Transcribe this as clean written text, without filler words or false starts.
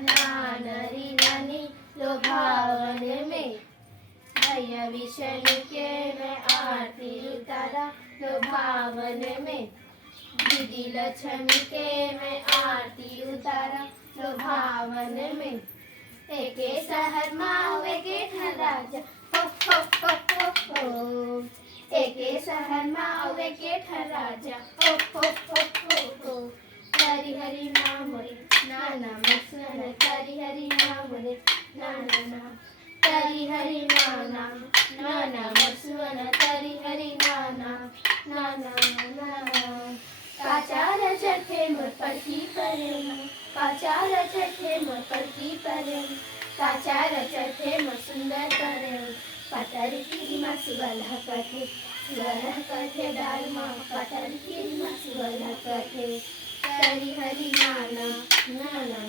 नानरी नानी लोभावन में, भैया विष्णु के मैं आरती उतारा लोभावन में, दीदी लक्ष्मी के मैं आरती उतारा लोभावन में। एके शहर माँ एके ठन राजा हो हो हो हो हो, एके शहर माँ एके ठन राजा हो हो हो हो हो। हरि हरि नाम रे नाना मस्न, हरि हरि नाम रे नाना नाम, हरि हरि नाना नाना मस्न, हरि हरि नाना नाना नाना। काचार चढ़े मोर पलकी परे, काचार चढ़े मोर पलकी परे, काचार चढ़े मोर सुंदर करे, पतर की माँ सुबह कथे, सुबह कथे डाल माँ पतर की माँ सुबह कथे। हरि हरि नाना नाना